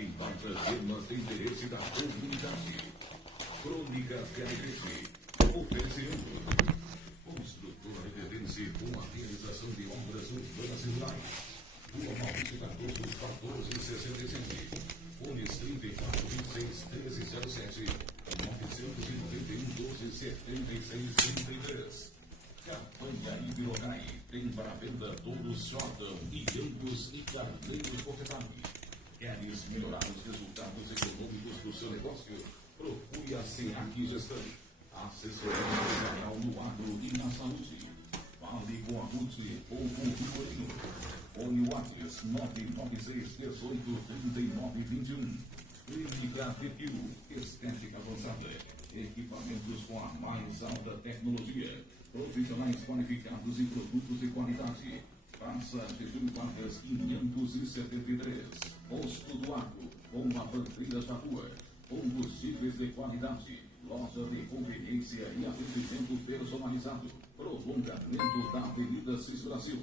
em pautas temas de interesse da comunidade. Crônicas de Alegrete, oferecendo Construtora Redense com a realização de obras urbanas e rurais. Rua Maurício Cardoso, 1467. Fones 34 26 1307 991 12 76 33. Campanha Ibirocai tem para venda todos Jordan e Angus e Carneiros Bofetami. Queres melhorar os resultados econômicos do seu negócio? Procure a SEAC Gestão. Assessoria empresarial no agro e na saúde. Fale com a Ruth ou com o Vitorino. Fone WhatsApp 996 18 39 21. Clínica Depil, estética avançada. Equipamentos com a mais alta tecnologia. Profissionais qualificados em produtos de qualidade. Praça Getúlio Vargas 573. Posto do Agro, com a bandeira da rua. Combustíveis de qualidade. Loja de conveniência e atendimento personalizado. Prolongamento da Avenida Cis Brasil.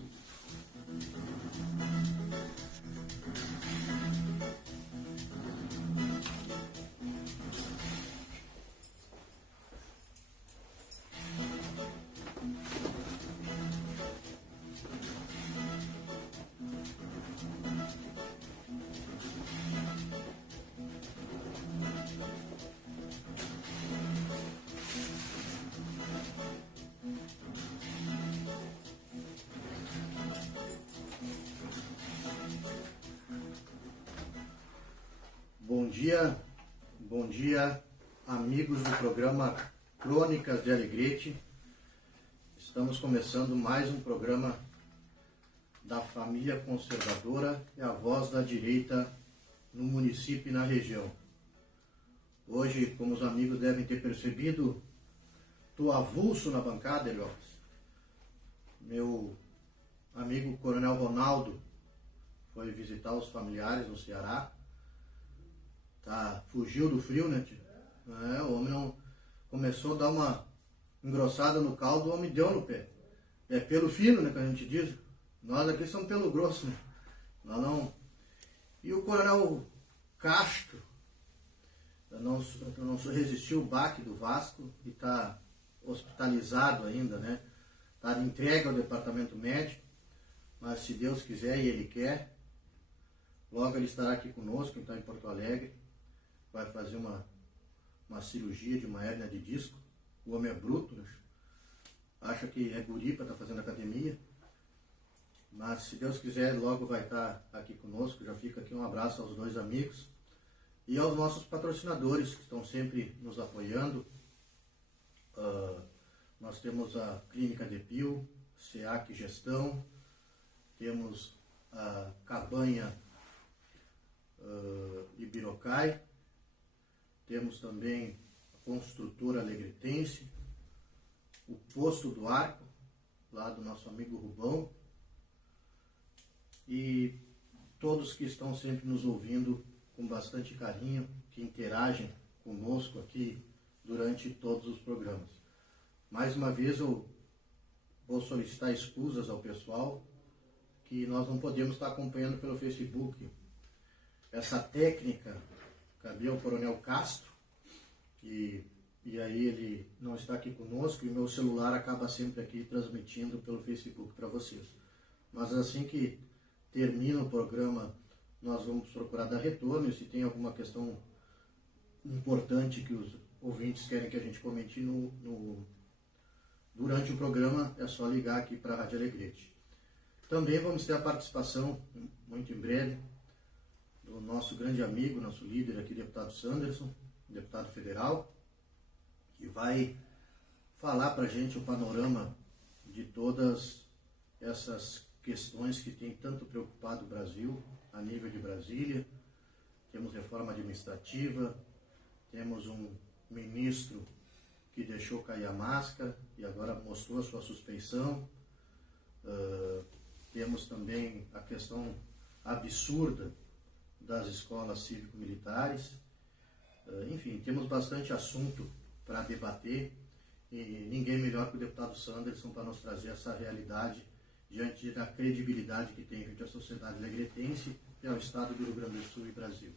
Bom dia, amigos do programa Crônicas de Alegrete. Estamos começando mais um programa da família conservadora e a voz da direita no município e na região. Hoje, como os amigos devem ter percebido, estou avulso na bancada, Eliopes. Meu amigo Coronel Ronaldo foi visitar os familiares no Ceará. Fugiu do frio, né, tio? O homem não começou a dar uma engrossada no caldo, o homem deu no pé. É pelo fino, né, que a gente diz. Nós aqui somos pelo grosso, né? Nós não... E o Coronel Castro não resistiu o baque do Vasco e está hospitalizado ainda, né? Está entregue ao departamento médico, mas se Deus quiser e Ele quer, logo ele estará aqui conosco, então em Porto Alegre. Vai fazer uma cirurgia de uma hérnia de disco. O homem é bruto, né? Acha que é guri para estar fazendo academia. Mas se Deus quiser, logo vai estar aqui conosco. Já fica aqui um abraço aos dois amigos. E aos nossos patrocinadores que estão sempre nos apoiando. Nós temos a Clínica Depil, SEAC Gestão. Temos a Cabanha Ibirocai. Temos também a Construtora Alegretense, o Posto do Arco, lá do nosso amigo Rubão, e todos que estão sempre nos ouvindo com bastante carinho, que interagem conosco aqui durante todos os programas. Mais uma vez eu vou solicitar escusas ao pessoal, que nós não podemos estar acompanhando pelo Facebook. Essa técnica cabia ao Coronel Castro, e aí ele não está aqui conosco, e meu celular acaba sempre aqui transmitindo pelo Facebook para vocês. Mas assim que termina o programa, nós vamos procurar dar retorno, e se tem alguma questão importante que os ouvintes querem que a gente comente durante o programa, é só ligar aqui para a Rádio Alegrete. Também vamos ter a participação, muito em breve, do nosso grande amigo, nosso líder aqui, deputado Sanderson, deputado federal, que vai falar para a gente o panorama de todas essas questões que tem tanto preocupado o Brasil, a nível de Brasília. Temos reforma administrativa, temos um ministro que deixou cair a máscara e agora mostrou a sua suspeição. Temos também a questão absurda das escolas cívico-militares. Enfim, temos bastante assunto para debater e ninguém melhor que o deputado Sanderson para nos trazer essa realidade diante da credibilidade que tem junto à sociedade alegretense e ao Estado do Rio Grande do Sul e Brasil.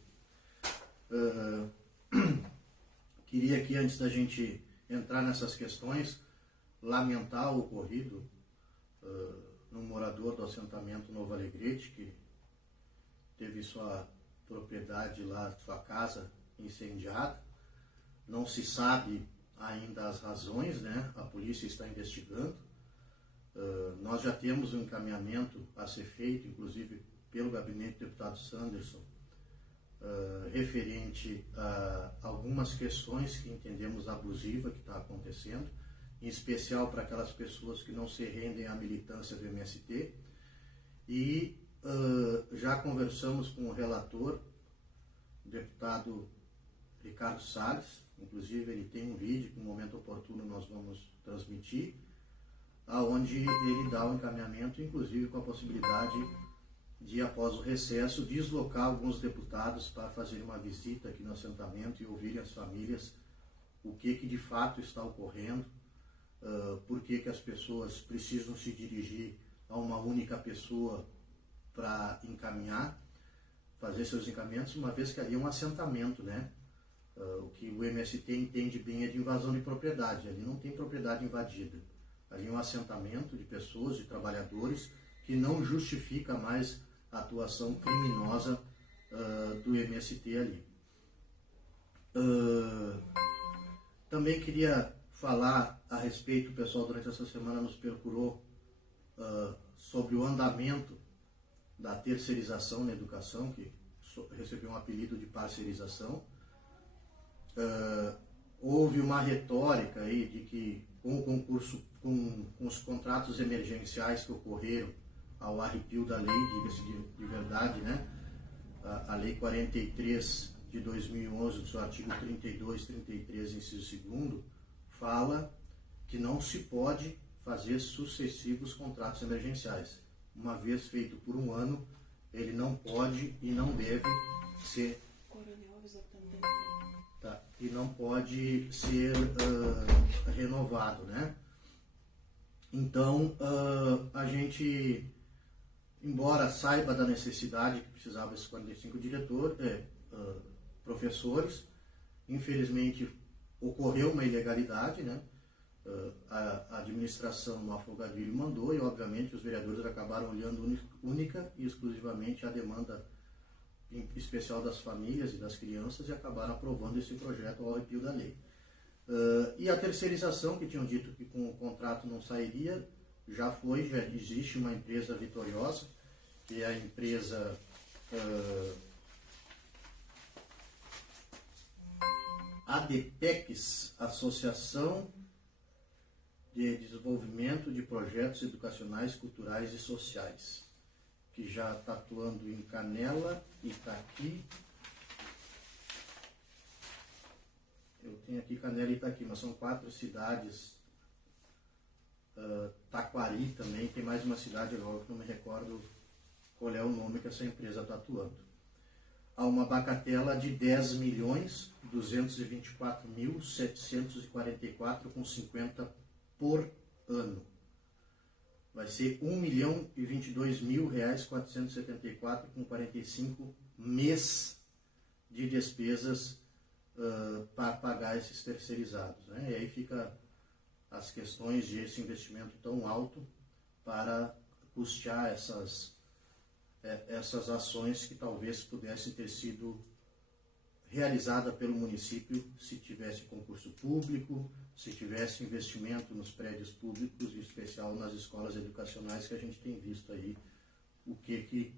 Queria aqui, antes da gente entrar nessas questões, lamentar o ocorrido num morador do assentamento Novo Alegrete, que teve sua propriedade lá, sua casa incendiada. Não se sabe ainda as razões, né? A polícia está investigando. Nós já temos um encaminhamento a ser feito, inclusive pelo gabinete do deputado Sanderson, referente a algumas questões que entendemos abusiva que está acontecendo, em especial para aquelas pessoas que não se rendem à militância do MST. E já conversamos com o relator, o deputado Ricardo Salles, inclusive ele tem um vídeo que no momento oportuno nós vamos transmitir, aonde ele dá um encaminhamento, inclusive com a possibilidade de, após o recesso, deslocar alguns deputados para fazer uma visita aqui no assentamento e ouvirem as famílias o que de fato está ocorrendo, por que as pessoas precisam se dirigir a uma única pessoa para encaminhar, fazer seus encaminhamentos, uma vez que ali é um assentamento, né? O que o MST entende bem é de invasão de propriedade. Ali não tem propriedade invadida. Ali é um assentamento de pessoas, de trabalhadores, que não justifica mais a atuação criminosa do MST ali. Também queria falar a respeito, o pessoal durante essa semana nos procurou sobre o andamento da terceirização na educação, que recebeu um apelido de parceirização. Houve uma retórica aí de que com o concurso, com os contratos emergenciais que ocorreram ao arrepio da lei, diga-se de verdade, né? A lei 43 de 2011, do seu artigo 32, 33, inciso 2º, fala que não se pode fazer sucessivos contratos emergenciais. Uma vez feito por um ano, ele não pode e não deve ser... Tá, e não pode ser renovado, né? Então, a gente, embora saiba da necessidade que precisava esses 45 professores, infelizmente ocorreu uma ilegalidade, né? A administração no afogadilho mandou e, obviamente, os vereadores acabaram olhando única e exclusivamente a demanda em especial das famílias e das crianças e acabaram aprovando esse projeto ao arrepio da lei. E a terceirização, que tinham dito que com o contrato não sairia, já existe uma empresa vitoriosa, que é a empresa ADPEX, Associação de Desenvolvimento de Projetos Educacionais, Culturais e Sociais, que já está atuando em Canela, Itaqui. Eu tenho aqui Canela e Itaqui, mas são 4 cidades. Taquari também, tem mais uma cidade agora que não me recordo qual é o nome que essa empresa está atuando. Há uma bacatela de 10.224.744,50 por ano. Vai ser R$1.022.474,45 mês de despesas para pagar esses terceirizados, né? E aí fica as questões de esse investimento tão alto para custear essas ações que talvez pudessem ter sido realizadas pelo município se tivesse concurso público, se tivesse investimento nos prédios públicos, em especial nas escolas educacionais, que a gente tem visto aí o que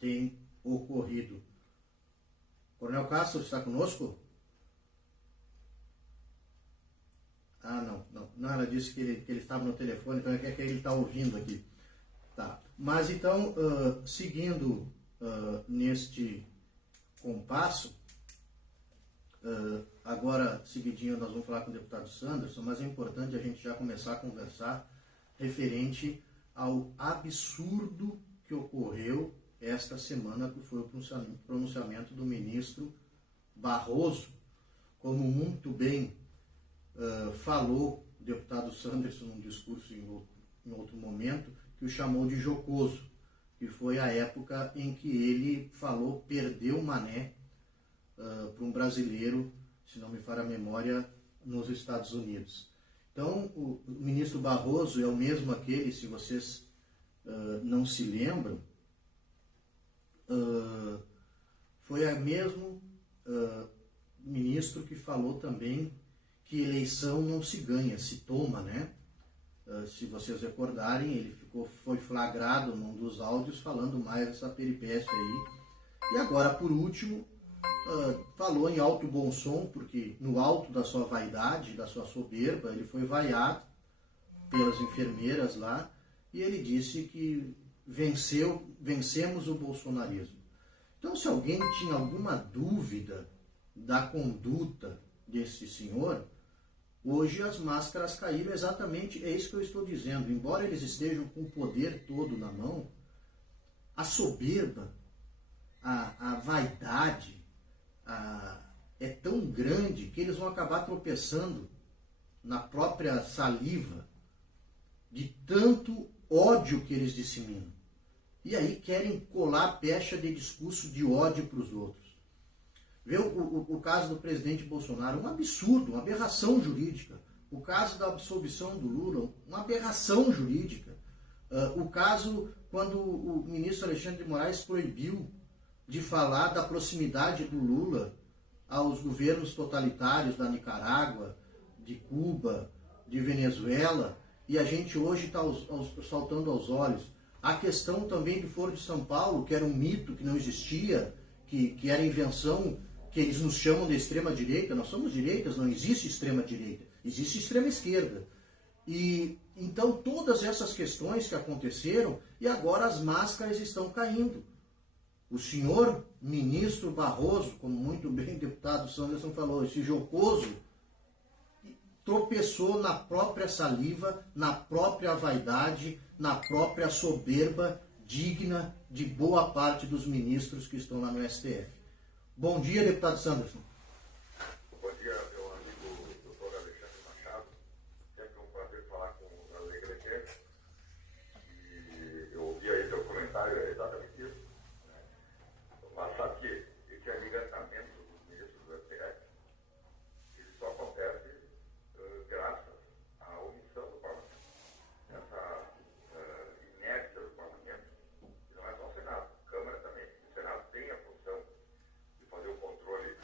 tem ocorrido. Coronel Castro está conosco? Não, ela disse que ele estava no telefone, então é que ele está ouvindo aqui. Tá. Mas então, seguindo neste compasso, agora, seguidinho, nós vamos falar com o deputado Sanderson, mas é importante a gente já começar a conversar referente ao absurdo que ocorreu esta semana, que foi o pronunciamento do ministro Barroso, como muito bem falou o deputado Sanderson num discurso em outro momento, que o chamou de jocoso, que foi a época em que ele falou perdeu Mané para um brasileiro, se não me falha a memória, nos Estados Unidos. Então, o ministro Barroso é o mesmo aquele, se vocês não se lembram, foi o mesmo ministro que falou também que eleição não se ganha, se toma, né? Se vocês recordarem, ele foi flagrado num dos áudios falando mais dessa peripécia aí. E agora, por último, falou em alto bom som, porque no alto da sua vaidade, da sua soberba, ele foi vaiado pelas enfermeiras lá, e ele disse que vencemos o bolsonarismo. Então, se alguém tinha alguma dúvida da conduta desse senhor, hoje as máscaras caíram exatamente, é isso que eu estou dizendo. Embora eles estejam com o poder todo na mão, a soberba, a vaidade é tão grande que eles vão acabar tropeçando na própria saliva de tanto ódio que eles disseminam. E aí querem colar pecha de discurso de ódio para os outros. Vê o caso do presidente Bolsonaro, um absurdo, uma aberração jurídica. O caso da absolvição do Lula, uma aberração jurídica. O caso quando o ministro Alexandre de Moraes proibiu de falar da proximidade do Lula aos governos totalitários da Nicarágua, de Cuba, de Venezuela, e a gente hoje está saltando aos olhos. A questão também do Foro de São Paulo, que era um mito, que não existia, que era invenção, que eles nos chamam de extrema-direita. Nós somos direitas, não existe extrema-direita, existe extrema-esquerda. E então todas essas questões que aconteceram, e agora as máscaras estão caindo. O senhor ministro Barroso, como muito bem o deputado Sanderson falou, esse jocoso, tropeçou na própria saliva, na própria vaidade, na própria soberba digna de boa parte dos ministros que estão lá no STF. Bom dia, deputado Sanderson. Bom dia, meu amigo doutor Alexandre Machado. Sempre um prazer falar com o Alegre Guedes. E eu ouvi aí seu comentário, é exatamente isso. Mas sabe que esse amigantamento dos ministros do STF, ele só acontece graças à omissão do parlamento. Essa inércia do parlamento, e não é só o Senado, a Câmara também. O Senado tem a função de fazer o controle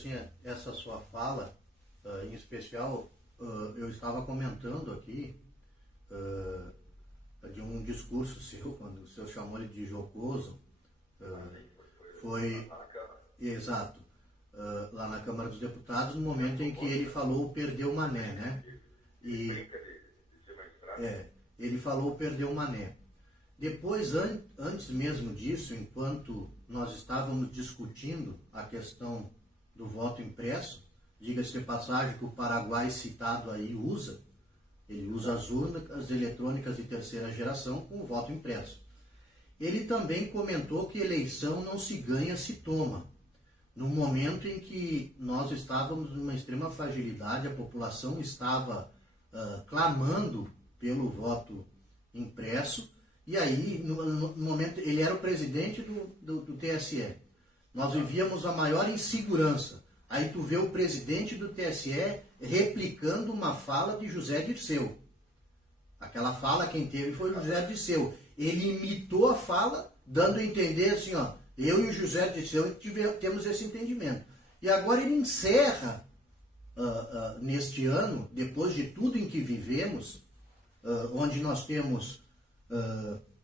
assim, essa sua fala, em especial, eu estava comentando aqui de um discurso seu, quando o senhor chamou ele de jocoso, foi, exato, lá na Câmara dos Deputados, no momento em que ele falou perdeu o Mané, né? E, ele falou perdeu o Mané. Depois, antes mesmo disso, enquanto nós estávamos discutindo a questão do voto impresso, diga-se de passagem que o Paraguai citado aí ele usa as urnas eletrônicas de terceira geração com o voto impresso. Ele também comentou que eleição não se ganha, se toma. No momento em que nós estávamos numa extrema fragilidade, a população estava clamando pelo voto impresso, e aí, no momento, ele era o presidente do TSE. Nós vivíamos a maior insegurança. Aí tu vê o presidente do TSE replicando uma fala de José Dirceu. Aquela fala quem teve foi o José Dirceu. Ele imitou a fala, dando a entender assim, ó, eu e o José Dirceu temos esse entendimento. E agora ele encerra, neste ano, depois de tudo em que vivemos, onde nós temos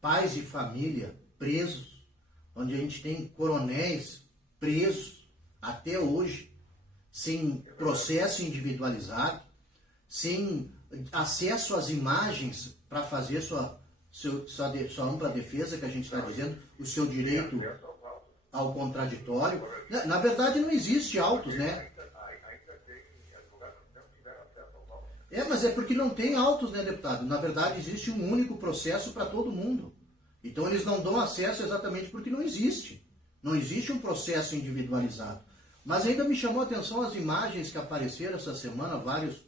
pais de família presos, onde a gente tem coronéis presos até hoje, sem processo individualizado, sem acesso às imagens para fazer sua ampla defesa, que a gente está dizendo, o seu direito ao contraditório. Na verdade, não existe autos, né? Mas é porque não tem autos, né, deputado? Na verdade, existe um único processo para todo mundo. Então, eles não dão acesso exatamente porque não existe. Não existe um processo individualizado. Mas ainda me chamou a atenção as imagens que apareceram essa semana, vários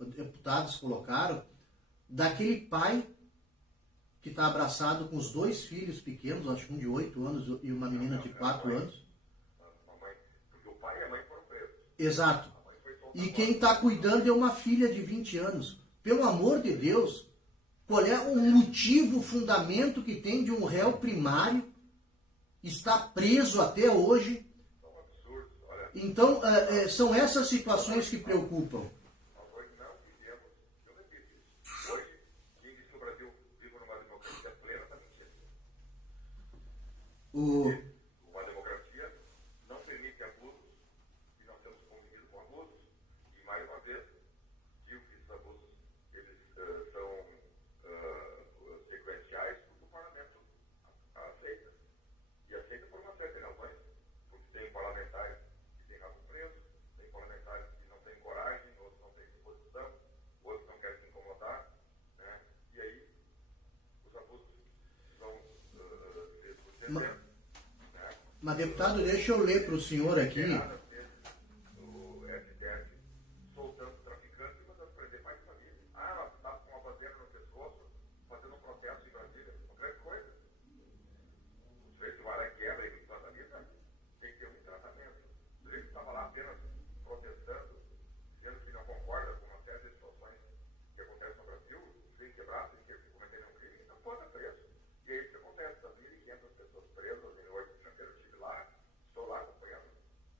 deputados colocaram, daquele pai que está abraçado com os 2 filhos pequenos, acho que um de 8 anos e uma menina de 4 anos. Porque o pai e a mãe foram presos. Exato. E quem está cuidando é uma filha de 20 anos. Pelo amor de Deus, qual é o motivo, o fundamento que tem de um réu primário estar preso até hoje? Então, são essas situações que preocupam. Nós hoje não vivemos, eu repito isso, hoje, quem diz que o Brasil vive numa democracia plena está mentindo. Uma democracia não permite abusos, e nós temos convivido com abusos, e mais uma vez, digo que esses abusos eles são sequenciais porque o parlamento aceita. E aceita por uma série de razões, porque tem parlamentares que têm rabo preso, tem parlamentares que não têm coragem, outros não têm disposição, outros não querem se incomodar, né? E aí os abusos vão se sucedendo. Né? Mas, deputado, deixa eu ler para o senhor aqui. O STF soltando traficantes e mandando prender mais de família. Ela estava com uma bandeira no pescoço, fazendo um protesto em Brasília. Uma grande coisa. O sujeito vai lá e quebra e tratamento, tem que ter um tratamento. O sujeito estava lá apenas protestando, dizendo que não concorda com uma série de situações que acontecem no Brasil, sem quebrar, sem cometer um crime, então pode preso. E é isso que acontece. Das 1.500 pessoas presas em 8 de janeiro, eu estive lá, estou lá acompanhando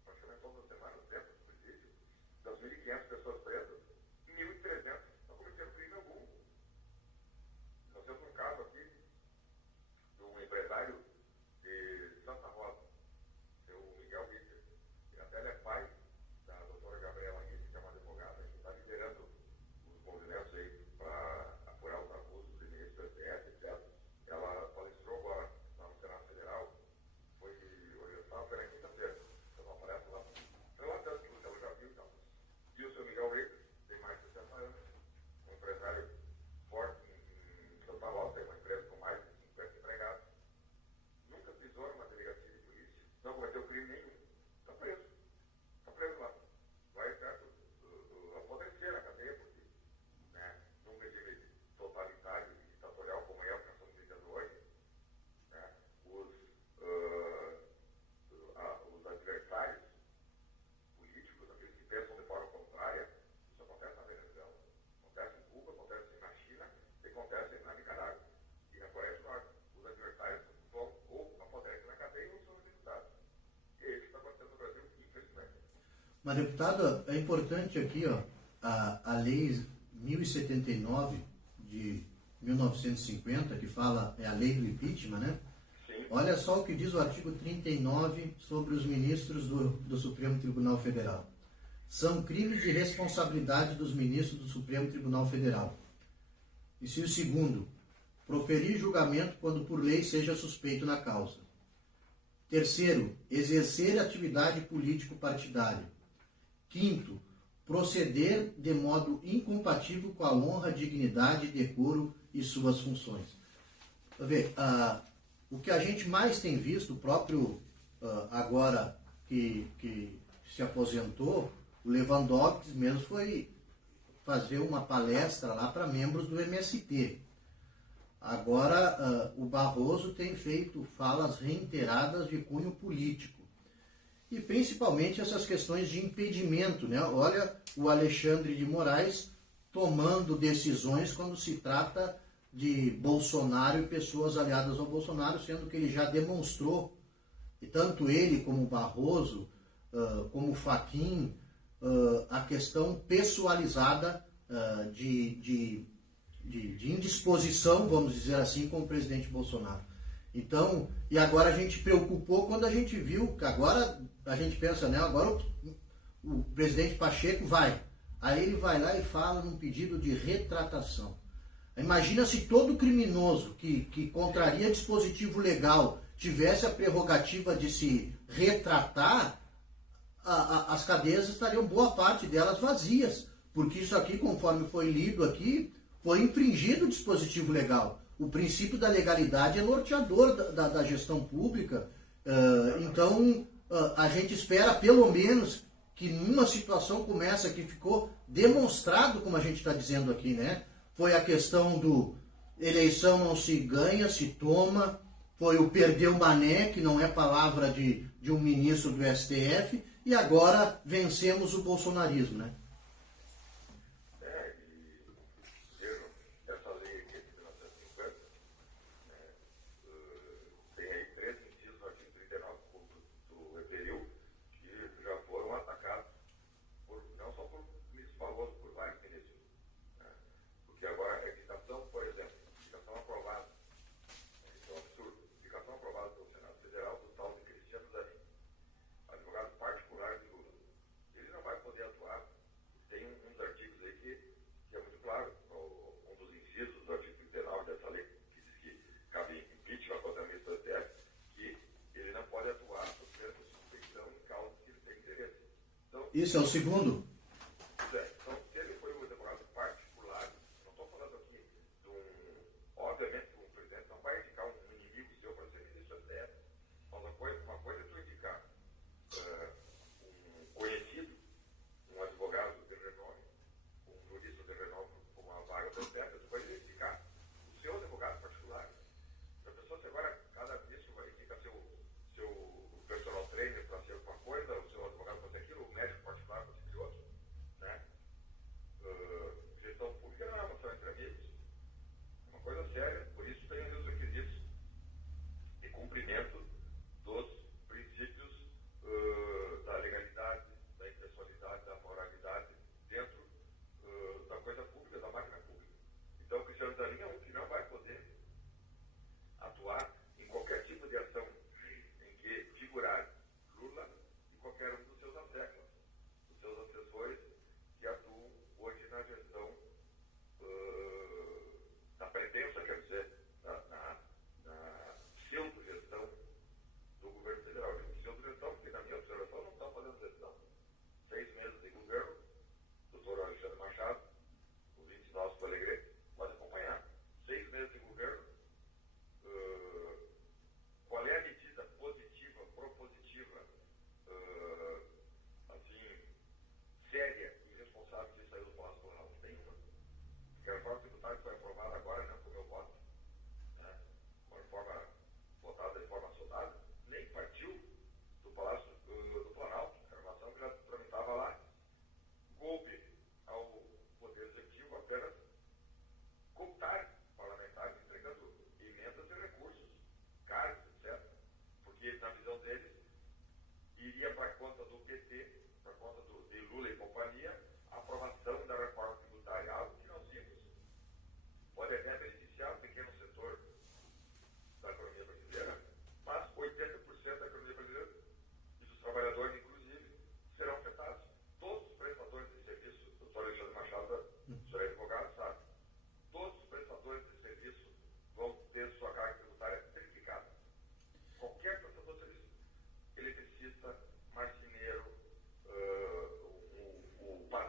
praticamente todas as semanas dentro do presídio. Das 1.500 pessoas presas, 1.300 não cometeram crime algum. Nós temos um caso aqui de um empresário de Santa Rosa, seu Miguel Ritter, que até ele é pai da doutora Gabriela Ritter, que é uma advogada, que está liderando os movimentos aí para apurar os abusos do ministro do STF, etc. Ela palestrou agora lá no Senado Federal, foi orientada pela quinta-feira, então aparece lá, relatando tudo que ela já viu e tal. E o seu Miguel Mas, deputado, é importante aqui, ó, a lei 1079 de 1950, que fala, é a lei do impeachment, né? Sim. Olha só o que diz o artigo 39 sobre os ministros do Supremo Tribunal Federal. São crimes de responsabilidade dos ministros do Supremo Tribunal Federal. Inciso segundo, proferir julgamento quando por lei seja suspeito na causa. Terceiro, exercer atividade político-partidária. Quinto, proceder de modo incompatível com a honra, dignidade, decoro e suas funções. O que a gente mais tem visto, o próprio agora que se aposentou, o Lewandowski mesmo foi fazer uma palestra lá para membros do MST. Agora, o Barroso tem feito falas reiteradas de cunho político. E principalmente essas questões de impedimento, né? Olha o Alexandre de Moraes tomando decisões quando se trata de Bolsonaro e pessoas aliadas ao Bolsonaro, sendo que ele já demonstrou, e tanto ele como o Barroso, como o Fachin, a questão pessoalizada de indisposição, vamos dizer assim, com o presidente Bolsonaro. Então, e agora a gente preocupou quando a gente viu, que agora a gente pensa, né, agora o presidente Pacheco vai. Aí ele vai lá e fala num pedido de retratação. Imagina se todo criminoso que contraria dispositivo legal tivesse a prerrogativa de se retratar, as cadeias estariam, boa parte delas, vazias. Porque isso aqui, conforme foi lido aqui, foi infringido o dispositivo legal. O princípio da legalidade é norteador da gestão pública. Então, a gente espera, pelo menos, que numa situação como essa, que ficou demonstrado, como a gente está dizendo aqui, né? Foi a questão do eleição não se ganha, se toma. Foi o perdeu mané, que não é palavra de um ministro do STF. E agora vencemos o bolsonarismo, né? Isso é o segundo? Então, se ele foi um advogado particular, não estou falando aqui de obviamente, o presidente não vai indicar um inimigo seu para ser ministro da STF, mas uma coisa é tu indicar um conhecido, um advogado de renome, um jurista de renome com uma vaga da STF, tu vai indicar o seu advogado particular. A pessoa, se agora, cada ministro vai indicar seu personal trainer para ser uma coisa, o seu advogado para ser aquilo, o médico particular para ser outro.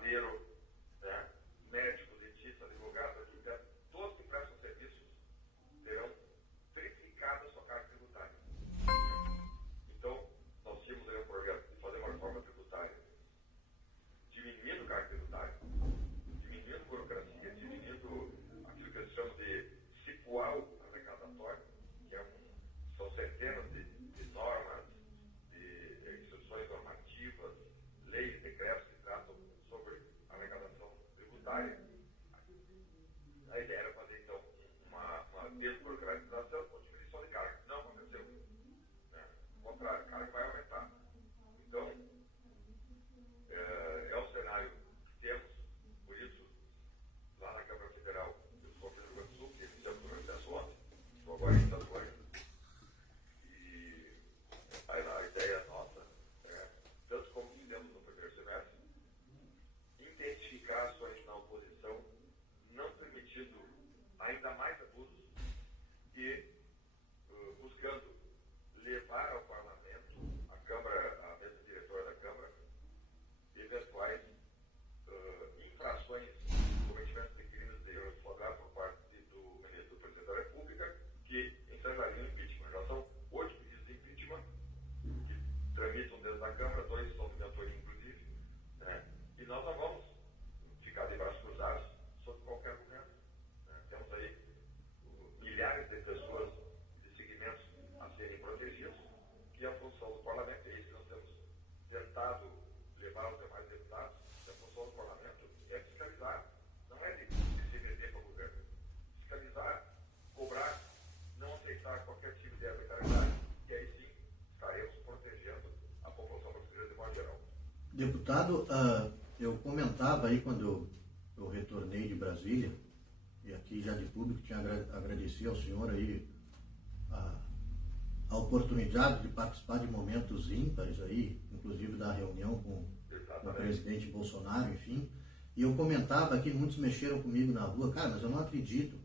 padeiro, né, médico, dentista, advogado, arquiteto, todos que prestam serviços terão triplicado a sua carga tributária. Então, nós tínhamos aí um projeto de fazer uma reforma tributária, diminuindo carga tributária, diminuindo burocracia, diminuindo aquilo que eles chamam de cipual arrecadatório, que são centenas de normas, de instruções normativas, leis, decretos que tratam sobre arrecadação tributária. A ideia era fazer, então, uma desburocratização com diminuição de carga. Não aconteceu. Né? Ao contrário, a carga vai aumentar. Então, é o cenário que temos. Por isso, lá na Câmara Federal, eu sou do Rio Grande do Sul, que iniciamos o processo ontem, estou agora em estadual. E a ideia nossa, tanto como fizemos no primeiro semestre, identificar ações na oposição, não permitindo ainda mais abusos e buscando levar ao parlamento, a Câmara, a mesa diretora da Câmara, eventuais infrações, cometimentos de crimes de erro explorado por parte do ministro do Presidente da República, que ensejariam impeachment. Já são 8 pedidos de impeachment que tramitam dentro da Câmara, 2 são de mentoria, inclusive, né? E nós não vamos ficar de braços cruzados sob qualquer argumento. Né? Temos aí milhares de pessoas de segmentos a serem protegidos, e a função do parlamento, é isso que nós temos tentado levar aos demais deputados, a função do parlamento é fiscalizar, não é de se meter para o governo. Fiscalizar, cobrar, não aceitar qualquer tipo de arbitrariedade, e aí sim estaremos protegendo a população brasileira de modo geral. Deputado, eu comentava aí quando eu retornei de Brasília, e aqui já de público tinha agradecido ao senhor aí a oportunidade de participar de momentos ímpares aí, inclusive da reunião com o presidente Bolsonaro, enfim. E eu comentava que muitos mexeram comigo na rua, cara, mas eu não acredito.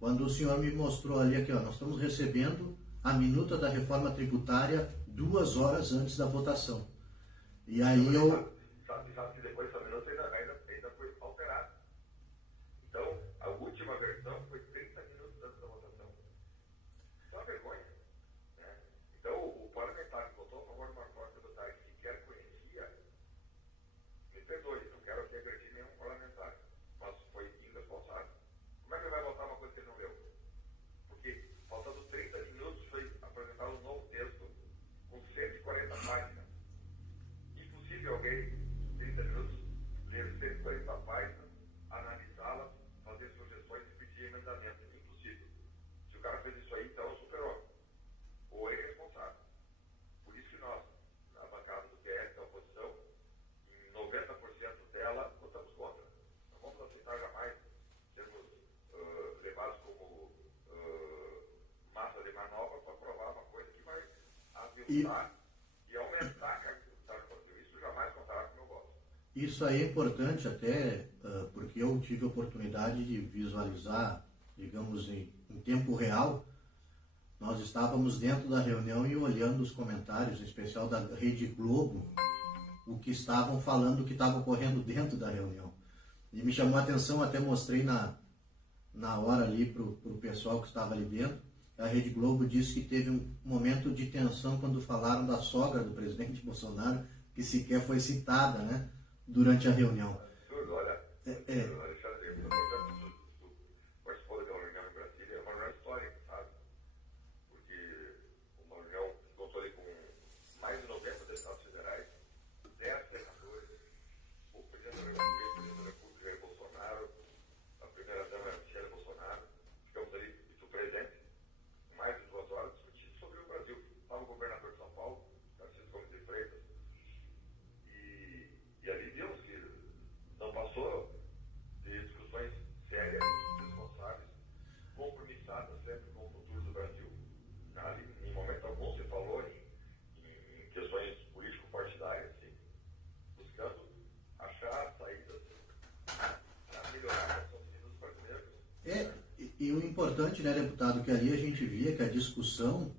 Quando o senhor me mostrou ali aqui, ó, nós estamos recebendo a minuta da reforma tributária 2 horas antes da votação. E aí eu... Sabe que depois essa minuta ainda foi alterada. Então, a última versão foi 30 minutos antes da votação. Isso é uma vergonha. Né? Então, o parlamentar que votou a favor de uma reforma tributária que sequer conhecia, me perdoe, não quero aqui agredir nenhum parlamentar, mas foi irresponsável. Como é que ele vai votar uma coisa que ele não leu? Porque, faltando 30 minutos, foi apresentado um novo texto com 140 páginas. Impossível alguém, 30 minutos, ler 140 páginas, analisá-las, fazer sugestões e pedir emendamento. Impossível. Se o cara fez isso aí, então superou. Ou é irresponsável. Por isso que nós, na bancada do PS, da oposição, em 90% dela, votamos contra. Não vamos aceitar jamais sermos levados como massa de manobra para aprovar uma coisa que vai aviltar e aumentar a carga tributária do Brasil. Isso jamais contará com o meu voto. Isso aí é importante até porque eu tive a oportunidade de visualizar, digamos, em tempo real. Nós estávamos dentro da reunião e olhando os comentários, em especial da Rede Globo, o que estavam falando, o que estava ocorrendo dentro da reunião. E me chamou a atenção, até mostrei na hora ali para o pessoal que estava ali dentro. A Rede Globo disse que teve um momento de tensão quando falaram da sogra do presidente Bolsonaro, que sequer foi citada, né, durante a reunião. Absurdo, olha. Alexandre, muito importante participou daquela reunião em Brasília, é uma reunião histórica, sabe? Porque uma reunião contou ali com mais de 90 deputados federais, 10 senadores, o presidente da República, Jair Bolsonaro, a primeira-dama Michele Bolsonaro, ficamos ali, isso presente, mais de 2 horas discutindo sobre o Brasil. Estava o governador de São Paulo, Tarcísio Gomes de Freitas, e ali vimos que não passou de discussões sérias, responsáveis, compromissadas sempre com o futuro do Brasil. Ali, em momento algum se falou em questões político-partidárias, assim, buscando achar saídas para melhorar a situação de vida dos brasileiros. E o importante, né, deputado, que ali a gente via que a discussão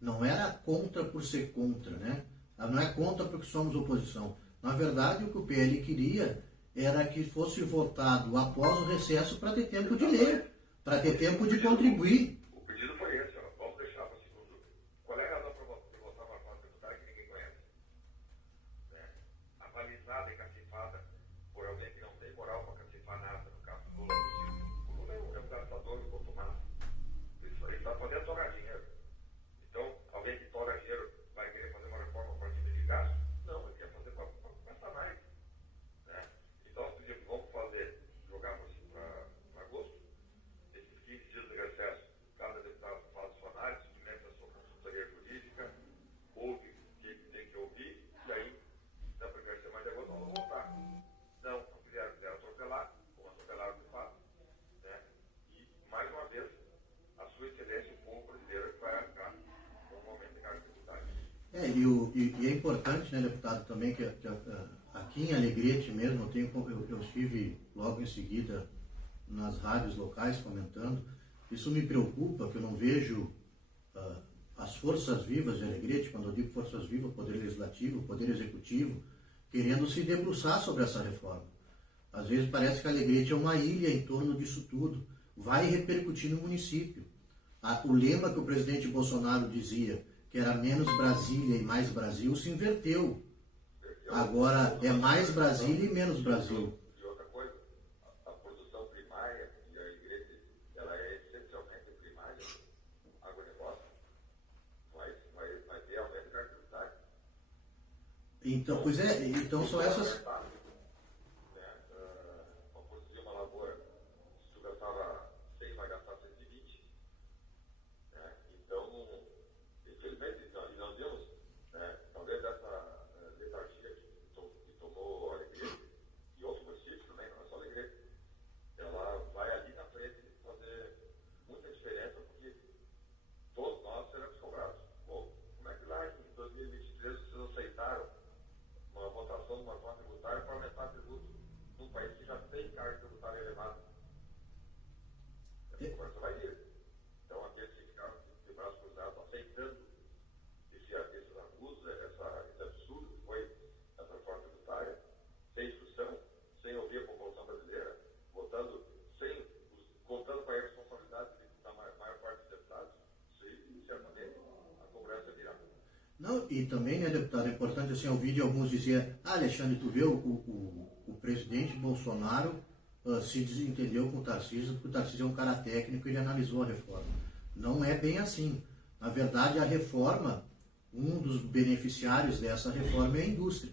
não era contra por ser contra, né? Não é contra porque somos oposição. Na verdade, o que o PL queria era que fosse votado após o recesso para ter tempo de ler, para ter tempo de contribuir. O pedido foi esse, ó. Vamos deixar para o segundo. Qual é a razão para votar uma reforma tributária que ninguém conhece? Né? Avalizada e cacifada por alguém que não tem moral para cacifar nada, no caso do Lula. O Lula é um gastador do Bolsonaro. Ele está fazendo torrar dinheiro. Então, alguém que torra dinheiro vai querer fazer uma reforma para diminuir gasto? Não, ele quer fazer para gastar mais. Né? Então, nós pedimos, vamos fazer, jogamos para agosto, esses 15 dias de recesso, cada deputado faz sua análise, submete a sua consultoria jurídica, ouve o que tem que ouvir, e aí, na primeira semana de agosto, nós vamos voltar. Não quiser atropelar, como atropelaram de fato, né? E, mais uma vez, a sua excelência, o povo brasileiro, vai arcar com um aumento de carga tributária. E é importante, né, deputado, também que aqui em Alegrete mesmo, eu estive logo em seguida nas rádios locais comentando, isso me preocupa, que eu não vejo as forças vivas de Alegrete, quando eu digo forças vivas, Poder Legislativo, Poder Executivo, querendo se debruçar sobre essa reforma. Às vezes parece que Alegrete é uma ilha em torno disso tudo, vai repercutir no município. O lema que o presidente Bolsonaro dizia, que era menos Brasília e mais Brasil, se inverteu. Agora é mais Brasília e menos Brasil. E outra coisa, a produção primária e a igreja, ela é essencialmente primária, agronegócio, vai ter aumento de carga tributária. Então, pois é, então são essas... Para produzir uma lavoura, se tu gastava 100, vai gastar 120. Né? Então, infelizmente, nós vimos, né, talvez essa letargia que tomou a Alegria e outros municípios também, não é só a Alegria, ela vai ali na frente fazer muita diferença, porque todos nós seremos cobrados. Bom, como é que lá em 2023 vocês aceitaram uma votação de uma reforma tributária para aumentar tributos num país que já tem carga tributária elevada? Essa conversa vai vir. Então, aqueles que ficaram de braços cruzados aceitando esses abusos, esse absurdo que foi essa reforma tributária, sem discussão, sem ouvir a população brasileira, contando com a responsabilidade da maior parte dos deputados, isso aí, certamente, a cobrança virá. Não, e também, né, deputado, é importante assim, ouvir de alguns dizer, Alexandre, tu vê o presidente Bolsonaro se desentendeu com o Tarcísio, porque o Tarcísio é um cara técnico e ele analisou a reforma. Não é bem assim. Na verdade, a reforma, um dos beneficiários dessa reforma é a indústria.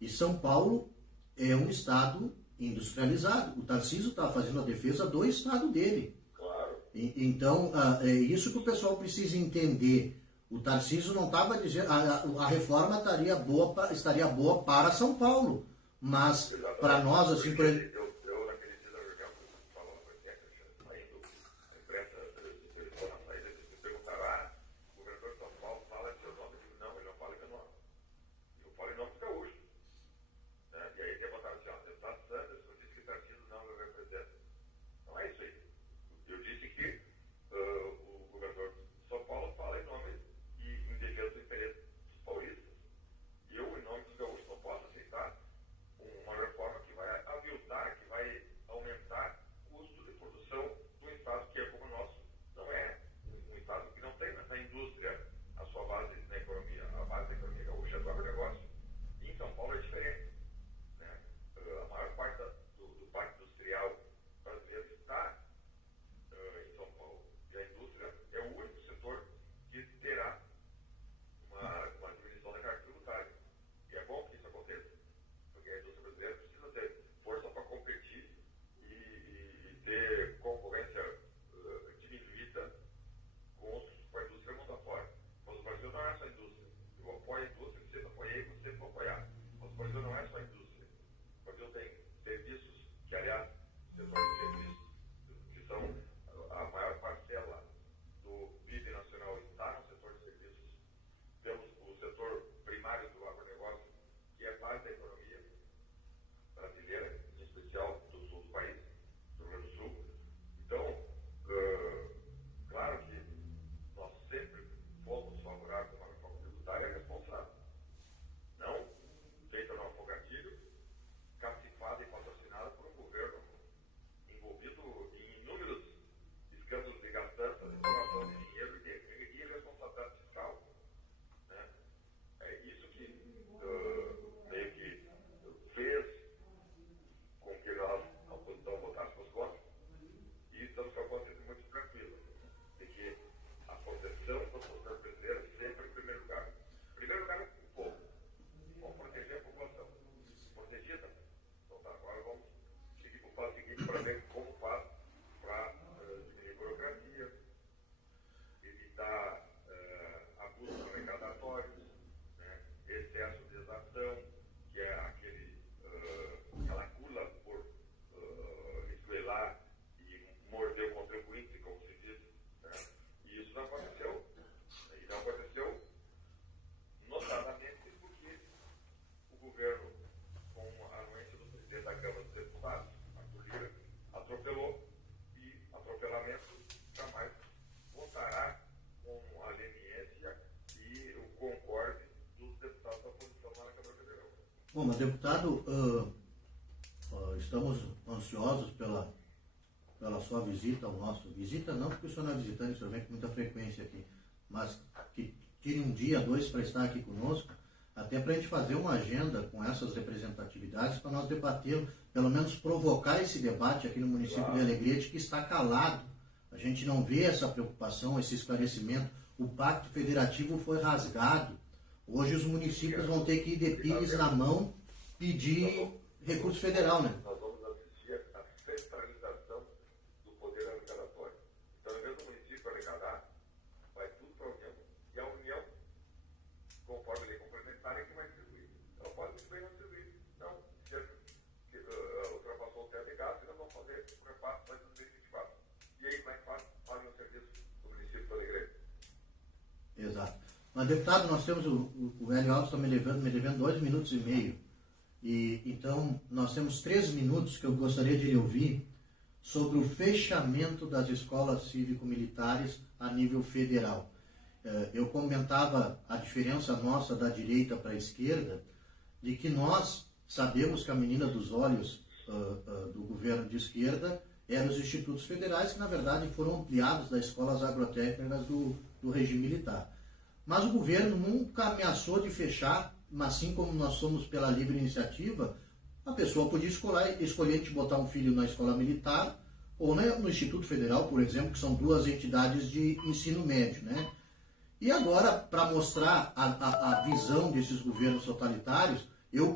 E São Paulo é um estado industrializado. O Tarcísio está fazendo a defesa do estado dele. Claro. Então, é isso que o pessoal precisa entender. O Tarcísio não estava dizendo... A reforma estaria boa para São Paulo. Mas, para nós, assim... Por exemplo, Eu naquele dia da reunião, falando com a saindo, a imprensa, eles foram na saída, eles me perguntaram, o governador de São Paulo fala em seu nome? Eu digo, não, ele não fala em meu nome. Eu falo em nome dos gaúchos. Né? E aí botaram assim, deputado Sanders, eu disse que Tarcísio não me representa. Não é isso aí. Eu disse que o governador de São Paulo fala em nome e em defesa do interesse dos paulistas. E eu, em nome dos gaúchos, não posso aceitar uma reforma que vai aviltar, que para ver como faz para diminuir burocracia, evitar abusos arrecadatórios, né, excesso de exação, que é aquela gula por esgoelar e morder o contribuinte, como se diz. Né? E isso não aconteceu. E não aconteceu notadamente porque o governo, com a anuência do presidente da Câmara dos Deputados, Arthur Lira, atropelou, e atropelamento jamais contará com a leniência e o concorde dos deputados da oposição lá na Câmara Federal. Bom, mas deputado, estamos ansiosos pela sua visita ao nosso... Visita não, porque o senhor não é visitante, o senhor vem com muita frequência aqui, mas que tire um dia, dois para estar aqui conosco, até para a gente fazer uma agenda com essas representatividades, para nós debater, pelo menos provocar esse debate aqui no município de Alegrete, que está calado. A gente não vê essa preocupação, esse esclarecimento. O pacto federativo foi rasgado. Hoje os municípios vão ter que ir de pires na mão pedir recurso federal, né? Nós vamos assistir à centralização do poder arrecadatório. Então, ao invés do município arrecadar, vai tudo para a União. E a União, conforme a lei complementar, é que vai distribuir. Ela pode distribuir ou não distribuir. Não, se ultrapassou o teto de gasto, nós vamos fazer o repasse para 2024. E aí, como é que fazem o serviço do município de Alegrete? Exato. Mas, deputado, nós temos o Hélio Alves está me devendo 2 minutos e meio. E então nós temos 3 minutos que eu gostaria de lhe ouvir sobre o fechamento das escolas cívico-militares a nível federal. Eu comentava a diferença nossa da direita para a esquerda, de que nós sabemos que a menina dos olhos do governo de esquerda eram os institutos federais, que na verdade foram ampliados das escolas agrotécnicas do regime militar. Mas o governo nunca ameaçou de fechar, mas assim como nós somos pela livre iniciativa, a pessoa podia escolher entre botar um filho na escola militar ou no Instituto Federal, por exemplo, que são 2 entidades de ensino médio, né? E agora, para mostrar a visão desses governos totalitários, eu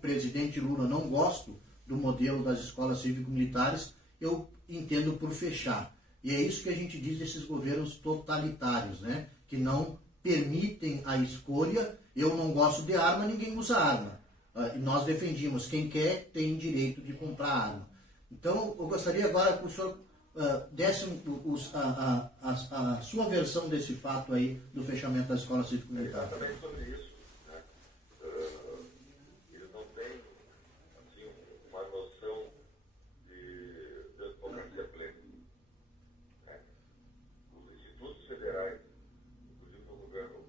presidente Lula, não gosto do modelo das escolas cívico-militares, eu entendo por fechar. E é isso que a gente diz desses governos totalitários, né? Que não permitem a escolha. Eu não gosto de arma, ninguém usa arma. E nós defendimos, quem quer tem direito de comprar arma. Então, eu gostaria agora que o senhor desse a sua versão desse fato aí do fechamento da escola cívico-militar. Exatamente sobre isso. Né? Eles não têm assim, uma noção de democracia plena. Né? Os institutos federais, inclusive no governo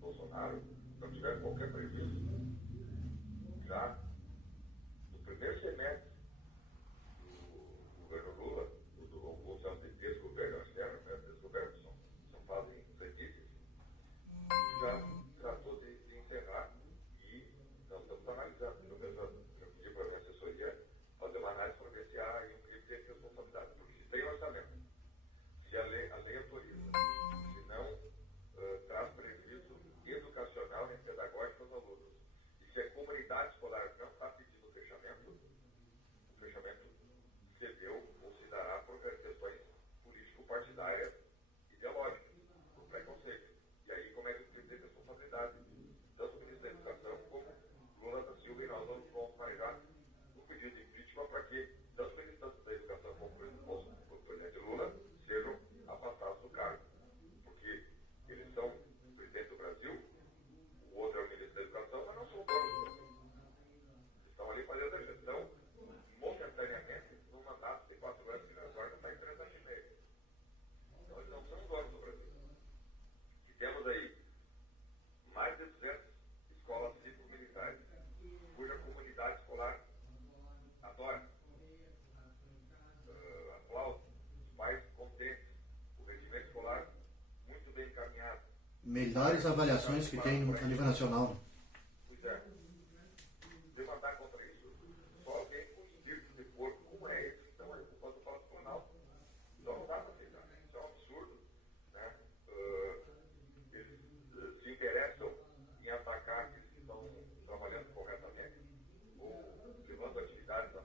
Bolsonaro, não tiveram qualquer prejuízo. Já no primeiro semestre do governo Lula, ou seja, desse governo, acho que era, né? Desse governo, são fases retícias, já tratou de encerrar e nós estamos analisando. Eu mesmo já pedi para a minha assessoria fazer uma análise para ver se há aí um crime de responsabilidade. Porque se tem orçamento, se a lei autoriza, se não traz prejuízo educacional nem pedagógico aos alunos, e se a comunidade escolar não está pedindo o fechamento se deu ou se dará por questões político-partidárias ideológicas, por preconceito. E aí começa o crime de responsabilidade, tanto o ministro da Educação como Lula da Silva, e nós vamos manejar um pedido de impeachment para que tanto o ministro da Educação como o presidente Lula sejam afastados do cargo. Porque eles são o presidente do Brasil, o outro é o ministro da Educação, mas não são donos do Brasil. Eles estão ali fazendo a gestão momentaneamente num mandato de 4 anos, que agora está em 3 anos e meio. Então eles não são donos do Brasil. E temos aí mais de 200 escolas cívico-militares, cuja comunidade escolar adora, aplaude, os pais contentes, o regimento escolar muito bem encaminhado. Melhores avaliações que tem no nível nacional. Pois é. Levantar contra isso, só alguém com espírito de porco como é esse que estão aí ocupando o Palácio do Planalto. Então não dá para aceitar. Isso é um absurdo. Né? Eles se interessam em atacar aqueles que estão trabalhando corretamente ou levando atividades a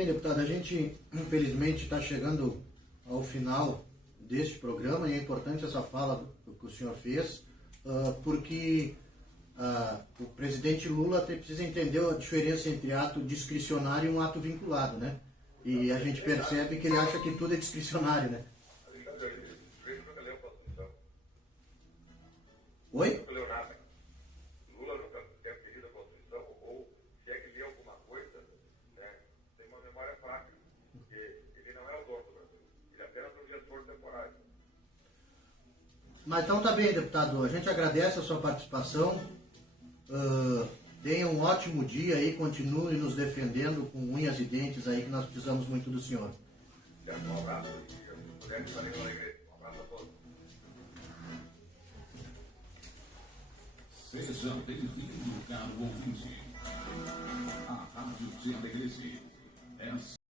bem, deputado. A gente, infelizmente, está chegando ao final deste programa e é importante essa fala que o senhor fez, porque o presidente Lula precisa entender a diferença entre ato discricionário e um ato vinculado, né? E a gente percebe que ele acha que tudo é discricionário, né? Nunca leu a Constituição. Oi? Nunca leu nada. Lula nunca tinha pedido a Constituição, ou se é que leu alguma coisa, né, tem uma memória frágil, porque ele não é o dono do Brasil. Ele é apenas um gestor temporário. Mas então tá bem, deputado. A gente agradece a sua participação. Tenha um ótimo dia aí, continue nos defendendo com unhas e dentes aí, que nós precisamos muito do senhor. Um abraço e se puder, estarei na igreja. Um abraço a todos. Seja bem-vindo, caro ouvinte. A Rádio de Alegrete.